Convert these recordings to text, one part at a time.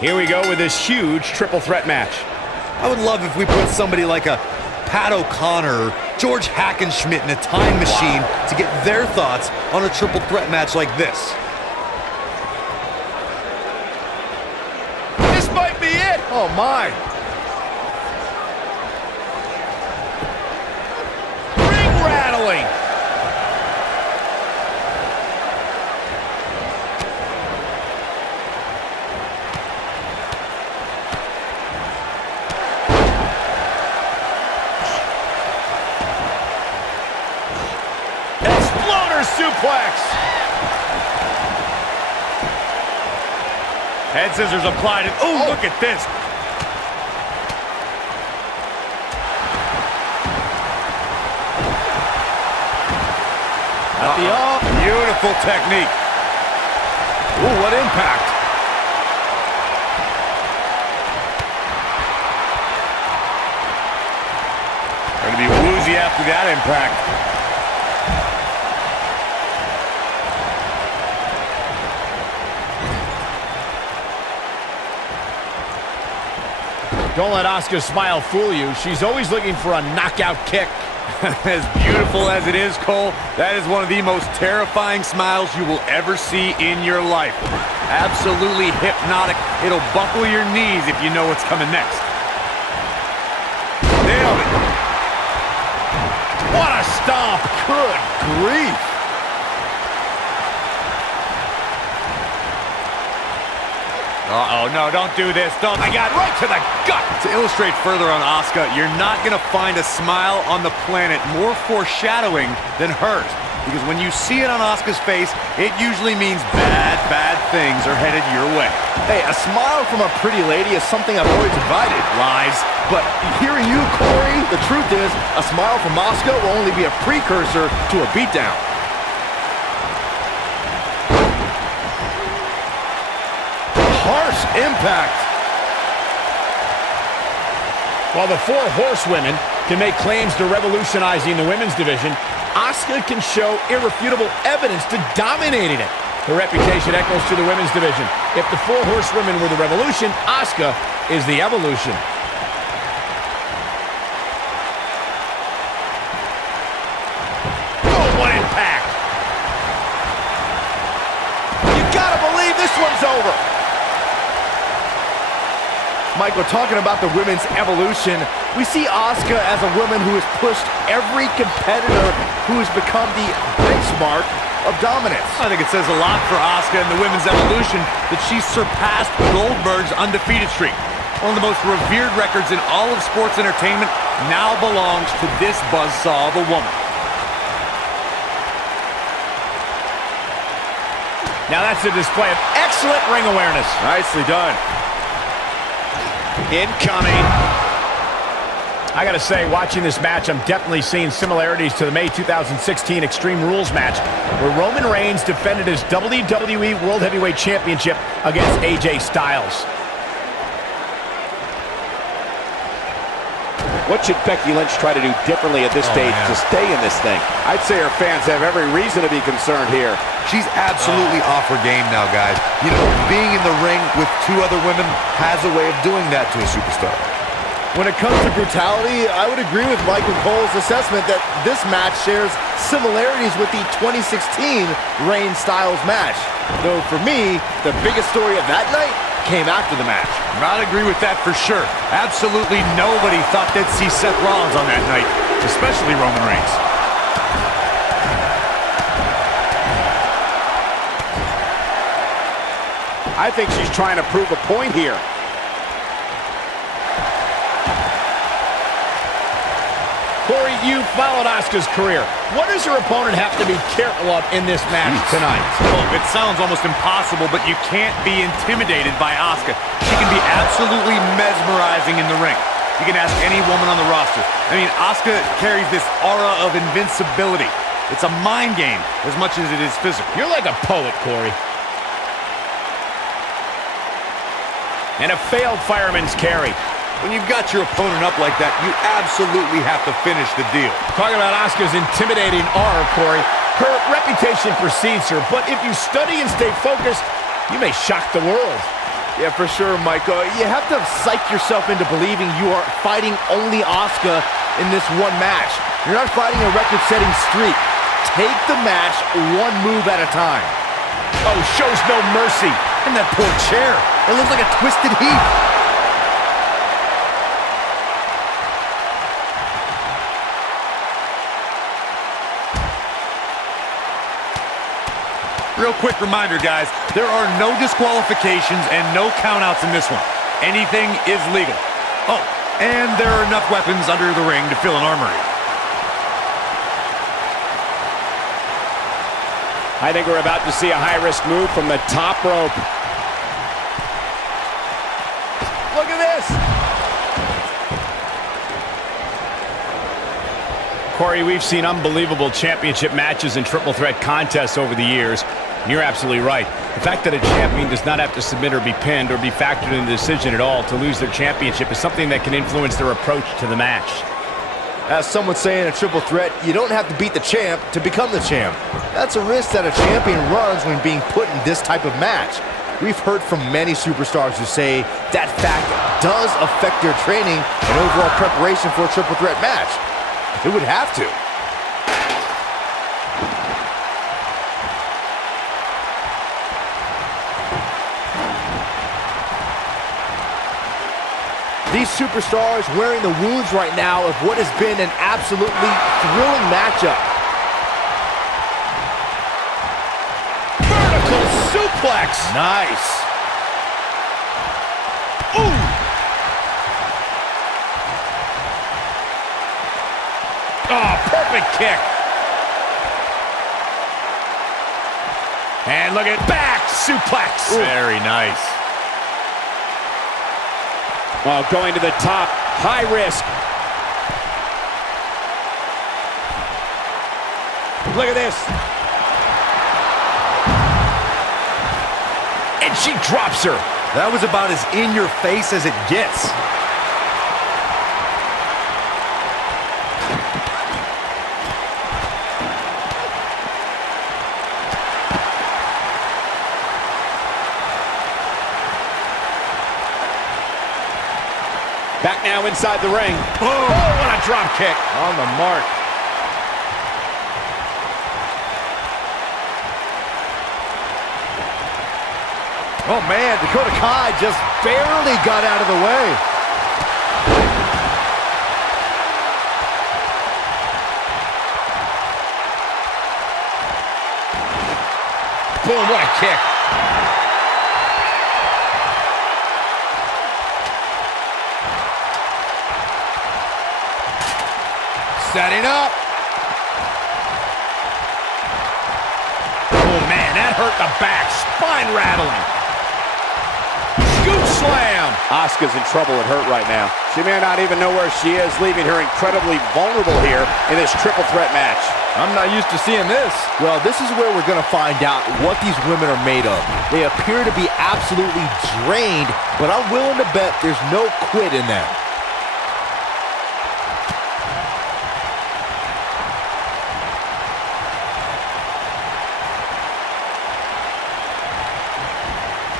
Here we go with this huge triple threat match. I would love if we put somebody like a Pat O'Connor or George Hackenschmidt in a time machine to get their thoughts on a triple threat match like this. This might be it! Oh my! Ring rattling! Suplex. Head scissors applied. And oh, look at this. At the beautiful technique. Ooh, what impact. Going to be woozy after that impact. Don't let Asuka's smile fool you. She's always looking for a knockout kick. As beautiful as it is, Cole, that is one of the most terrifying smiles you will ever see in your life. Absolutely hypnotic. It'll buckle your knees if you know what's coming next. Nailed it. What a stomp. Good grief. Uh-oh, no, don't do this. Don't. I got right to the gut. To illustrate further on Asuka, you're not going to find a smile on the planet more foreshadowing than hers. Because when you see it on Asuka's face, it usually means bad things are headed your way. Hey, a smile from a pretty lady is something I've always invited. Lies. But hearing you, Corey, the truth is, a smile from Asuka will only be a precursor to a beatdown. Harsh impact. While the four horsewomen can make claims to revolutionizing the women's division, Asuka can show irrefutable evidence to dominating it. Her reputation echoes to the women's division. If the four horsewomen were the revolution, Asuka is the evolution. Oh, what impact! You gotta believe this one's over. Michael, talking about the women's evolution, we see Asuka as a woman who has pushed every competitor who has become the benchmark of dominance. I think it says a lot for Asuka and the women's evolution that she's surpassed Goldberg's undefeated streak. One of the most revered records in all of sports entertainment now belongs to this buzzsaw of a woman. Now that's a display of excellent ring awareness. Nicely done. Incoming. I gotta say, watching this match, I'm definitely seeing similarities to the May 2016 Extreme Rules match, where Roman Reigns defended his WWE World Heavyweight Championship against AJ Styles. What should Becky Lynch try to do differently at this stage to stay in this thing? I'd say her fans have every reason to be concerned here. She's absolutely off her game now, guys. You know, being in the ring with two other women has a way of doing that to a superstar. When it comes to brutality, I would agree with Michael Cole's assessment that this match shares similarities with the 2016 Reigns-Styles match. Though for me, the biggest story of that night came after the match. I'd agree with that for sure. Absolutely nobody thought they'd see Seth Rollins on that night, especially Roman Reigns. I think she's trying to prove a point here. Corey, you followed Asuka's career. What does her opponent have to be careful of in this match tonight? Well, it sounds almost impossible, but you can't be intimidated by Asuka. She can be absolutely mesmerizing in the ring. You can ask any woman on the roster. I mean, Asuka carries this aura of invincibility. It's a mind game as much as it is physical. You're like a poet, Corey. And a failed fireman's carry. When you've got your opponent up like that, you absolutely have to finish the deal. Talking about Asuka's intimidating aura, Corey, her reputation precedes her, but if you study and stay focused, you may shock the world. Yeah, for sure, Michael. You have to psych yourself into believing you are fighting only Asuka in this one match. You're not fighting a record-setting streak. Take the match one move at a time. Oh, shows no mercy. And that poor chair. It looks like a twisted heap. Real quick reminder, guys, there are no disqualifications and no countouts in this one. Anything is legal. Oh, and there are enough weapons under the ring to fill an armory. I think we're about to see a high-risk move from the top rope. Look at this! Corey, we've seen unbelievable championship matches and triple threat contests over the years. And you're absolutely right. The fact that a champion does not have to submit or be pinned or be factored in the decision at all to lose their championship is something that can influence their approach to the match. As someone saying a triple threat, you don't have to beat the champ to become the champ. That's a risk that a champion runs when being put in this type of match. We've heard from many superstars who say that fact does affect their training and overall preparation for a triple threat match. It would have to. These superstars wearing the wounds right now of what has been an absolutely thrilling matchup. Vertical suplex. Nice. Ooh. Oh, perfect kick. And look at back suplex. Ooh. Very nice. Oh, going to the top, high risk. Look at this. And she drops her. That was about as in your face as it gets. Back now inside the ring. Oh, what a drop kick. On the mark. Oh man, Dakota Kai just barely got out of the way. Boom, what a kick. Setting up. Oh, man, that hurt the back. Spine rattling. Scoop slam. Asuka's in trouble at hurt right now. She may not even know where she is, leaving her incredibly vulnerable here in this triple threat match. I'm not used to seeing this. Well, this is where we're going to find out what these women are made of. They appear to be absolutely drained, but I'm willing to bet there's no quit in them.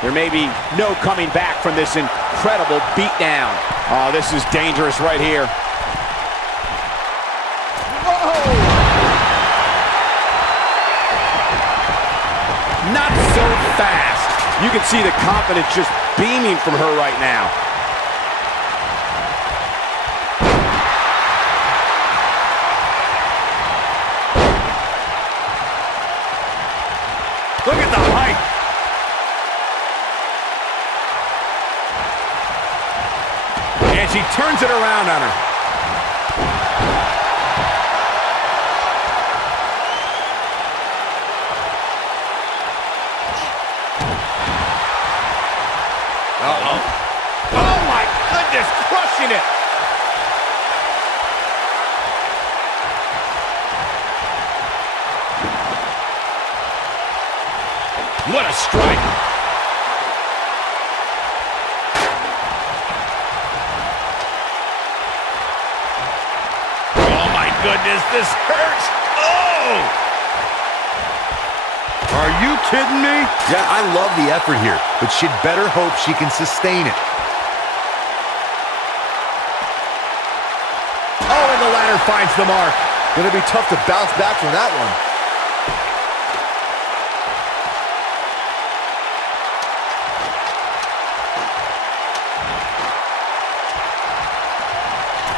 There may be no coming back from this incredible beatdown. Oh, this is dangerous right here. Whoa! Not so fast. You can see the confidence just beaming from her right now. Look at the height. And she turns it around on her. Uh-oh. Oh, my goodness, crushing it. What a strike. Oh, my goodness, this hurts. Oh! Are you kidding me? Yeah, I love the effort here, but she'd better hope she can sustain it. Oh, and the ladder finds the mark. Gonna be tough to bounce back from that one.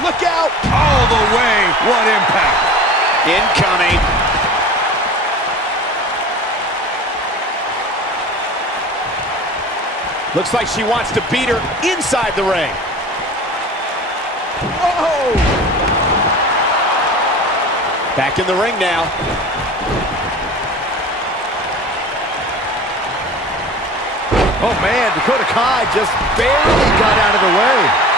Look out! All the way. What impact. Incoming. Looks like she wants to beat her inside the ring. Oh! Back in the ring now. Oh man, Dakota Kai just barely got out of the way.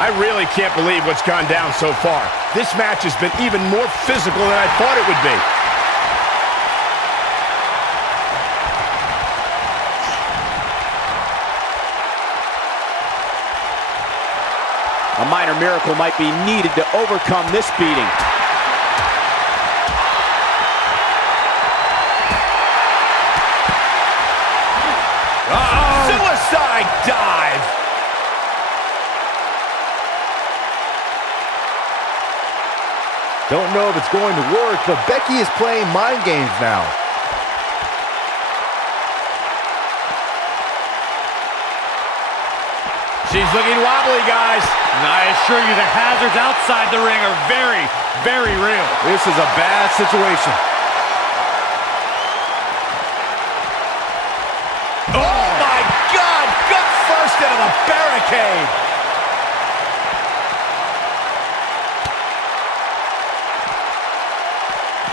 I really can't believe what's gone down so far. This match has been even more physical than I thought it would be. A minor miracle might be needed to overcome this beating. Uh-oh! Suicide dive! Don't know if it's going to work, but Becky is playing mind games now. She's looking wobbly, guys. And I assure you the hazards outside the ring are very, very real. This is a bad situation. Oh my God! Gut first into the barricade!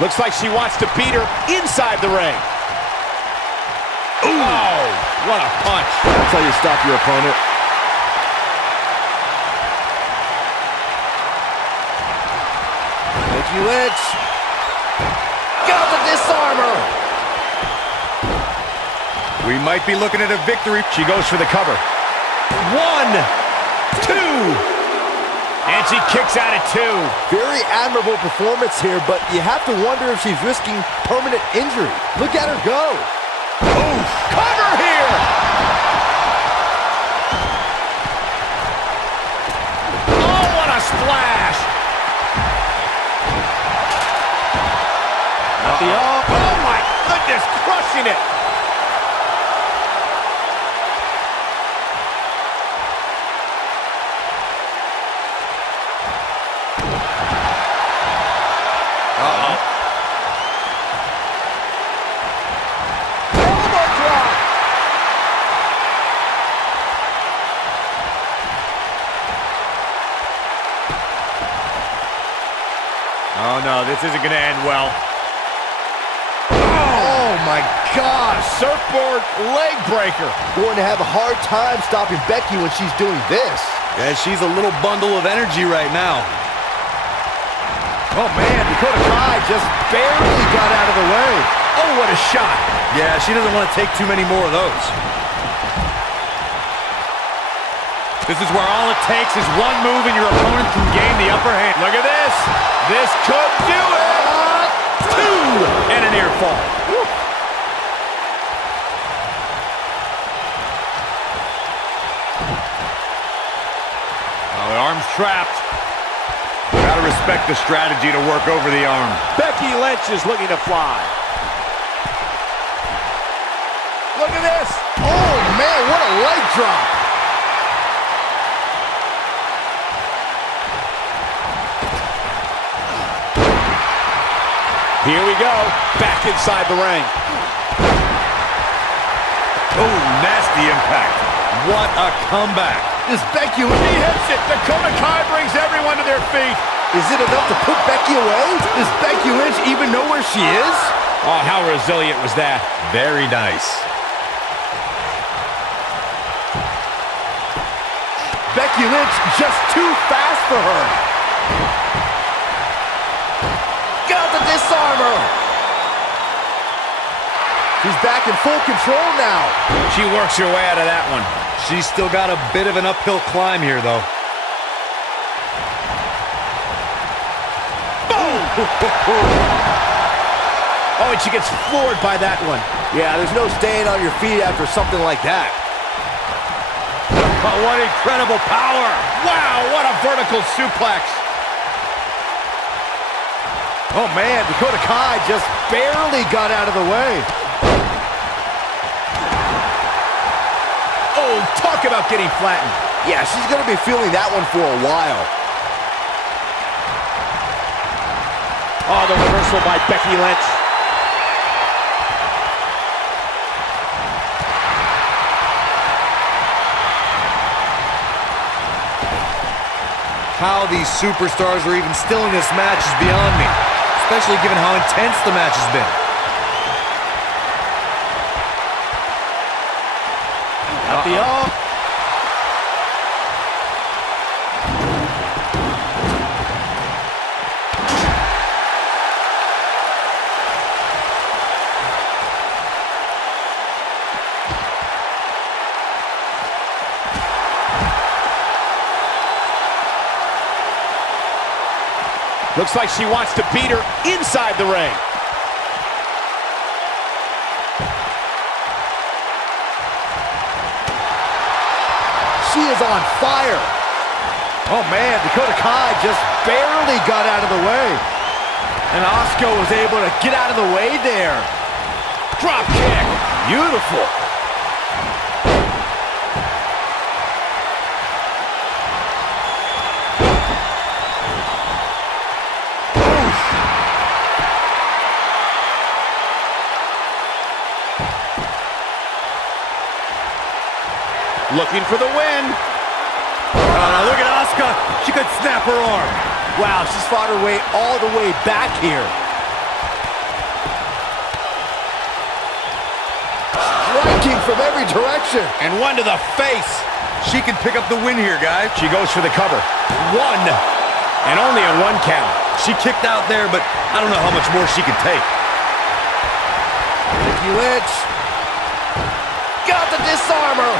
Looks like she wants to beat her inside the ring. Ooh! Oh, what a punch. That's how you stop your opponent. Becky Lynch. Got the disarmer. We might be looking at a victory. She goes for the cover. 1, 2. And she kicks out at 2. Very admirable performance here, but you have to wonder if she's risking permanent injury. Look at her go. Oh, cover here! Oh, what a splash! Oh my goodness, crushing it! Oh no, this isn't going to end well. Oh my gosh, surfboard leg breaker. Going to have a hard time stopping Becky when she's doing this. Yeah, she's a little bundle of energy right now. Oh man, Dakota Kai just barely got out of the way. Oh, what a shot. Yeah, she doesn't want to take too many more of those. This is where all it takes is one move and your opponent can gain the upper hand. Look at this. This could do it. 2 and a near fall. Oh, the arm's trapped. Gotta respect the strategy to work over the arm. Becky Lynch is looking to fly. Look at this. Oh man, what a leg drop. Here we go, back inside the ring. Oh, nasty impact. What a comeback. This Becky, when He hits it. Dakota Kai brings everyone to their feet. is it enough to put Becky away? Does Becky Lynch even know where she is? Oh, how resilient was that? Very nice. Becky Lynch just too fast for her. Got the disarmer. She's back in full control now. She works her way out of that one. She's still got a bit of an uphill climb here, though. Oh, and she gets floored by that one. Yeah, there's no staying on your feet after something like that. Oh, what incredible power! Wow, what a vertical suplex. Oh man, Dakota Kai just barely got out of the way. Oh, talk about getting flattened. Yeah, she's going to be feeling that one for a while. Oh, the reversal by Becky Lynch. How these superstars are even still in this match is beyond me, especially given how intense the match has been. At the up. Looks like she wants to beat her inside the ring. She is on fire. Oh man, Dakota Kai just barely got out of the way. And Asuka was able to get out of the way there. Drop kick. Beautiful. Looking for the win. Now look at Asuka. She could snap her arm. Wow, she's fought her way all the way back here. Striking from every direction. And one to the face. She can pick up the win here, guys. She goes for the cover. One. And only a 1 count. She kicked out there, but I don't know how much more she can take. Becky Lynch. Got the disarmer.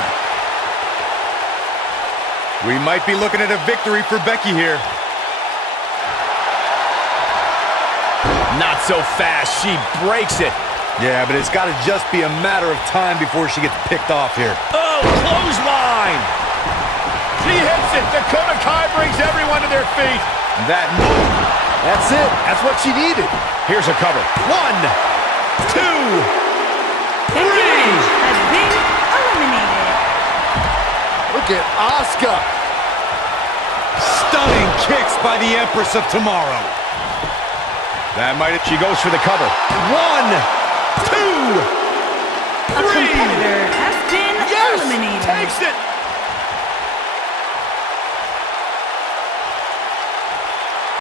We might be looking at a victory for Becky here. Not so fast. She breaks it. Yeah, but it's got to just be a matter of time before she gets picked off here. Oh, clothesline. She hits it. Dakota Kai brings everyone to their feet. That move. That's it. That's what she needed. Here's a cover. 1, 2, 3. Has been eliminated. Look at Asuka. Stunning kicks by the Empress of Tomorrow. That might have, she goes for the cover. 1, 2, 3. A competitor has been eliminated. Takes it.